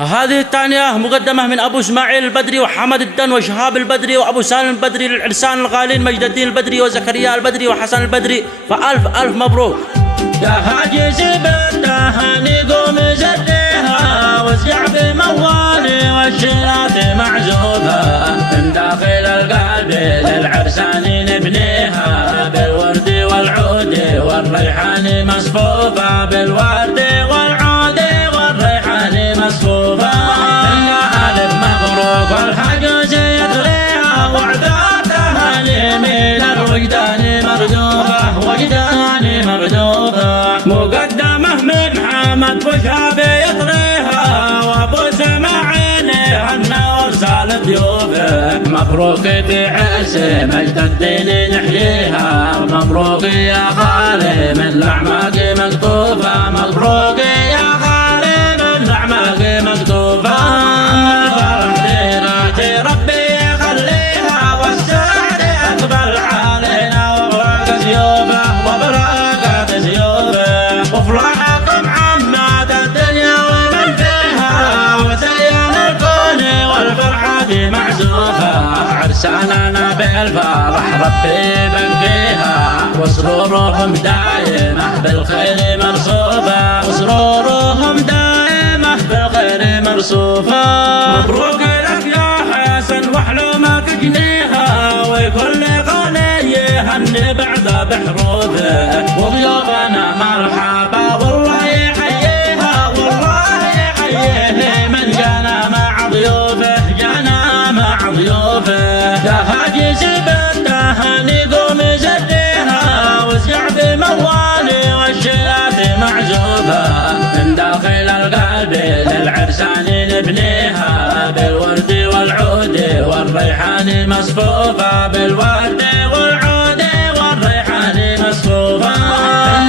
هذه التهنئة مقدمة من أبو إسماعيل البدري وحمد الدن وشهاب البدري وأبو سالم البدري للعرسان الغالين مجد الدين البدري وزكريا البدري وحسن البدري، فألف ألف مبروك. يا حاج سيب التهاني قوم زريها واسقع بموالي والشيرات معزوفة من داخل القلب للعرسان نبنيها بالورد والعود والريحان مصفوفة بالورد والعود والريحان مصفوفة. يا ألف مبروك والحاج يطريها وعداتها من الوجدان مردوفة وجدان مردوفة. مقدمة من حمد وشهاب يطريها وابو اسماعيل النور سال ضيوفه. مبروك في عرس مجد الدين نحييها، مبروك يا خالي من الاعماق مكتوفة، مبروك يا خالي من الاعماق مكتوفة. فرحتي ربي يخليها والسعد اقبل علينا وبركة سيوفه وبركة سيوفه. وفرحكم عمات الدنيا ومن فيها وزين الكون والفرحة معزوفة. عرساننا بالفرح ربي بنقيها وسرورهم دايمة بالخير مرصوفة، وسرورهم دايمة بالخير مرصوفة. مبروك لك يا حسن وحلومك جنيها وكل غني هني بعد بحروفه. وضيوفنا مرحبا والله يحييها والله يحييه من جانا مع ضيوفه جانا مع ضيوفه. يا حاج سيب التهاني قوم زريها واسقع بموالي والشيرات معزوفة من داخل القلب للعرسان نبنيها بالورد والعود والريحان مصفوفة بالورد والعود والريحان مصفوفة.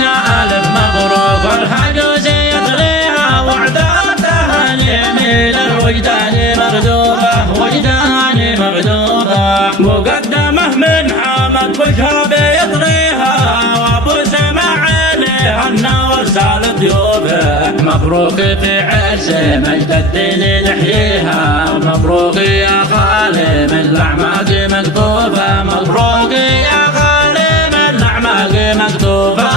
يا ألف مبروك والحاج يطريها وعداتها من الوجدان مردوفة وجدان مردوفة. مقدمة من حمد وشهاب يطريها وابو اسماعيل النور سال ضيوفه. مبروك في عرس مجد الدين نحييها، مبروك يا خالي من الاعماق مكتوفة، مبروك يا خالي من الاعماق مكتوفة.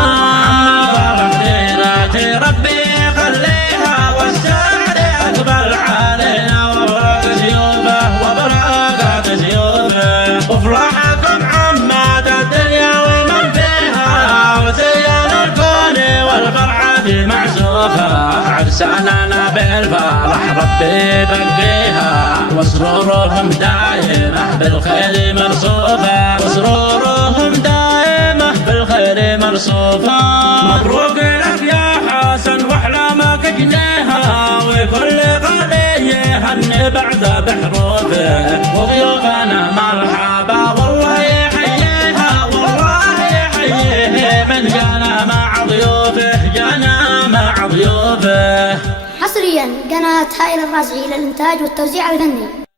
فرحتي ربي يخليها والسعد اقبل علينا وبركة سيوفه وبركة سيوفه. وفرحكم عمات الدنيا ومن فيها وزين الكون والفرحة معزوفة. عرساننا بالفرح ربي بنقيها وسرورهم دايمة بالخير مرصوفة، وسرورهم دايمة بالخير مرصوفة. مبروك لك يا حسن واحلامك جنيها وكل غني هني بعد بحروفه. وضيوفنا مرحبا والله يحييها والله يحييه من جانا مع ضيوفه جانا مع ضيوفه. حصريا قناة هائل الرازعي للإنتاج والتوزيع الفني.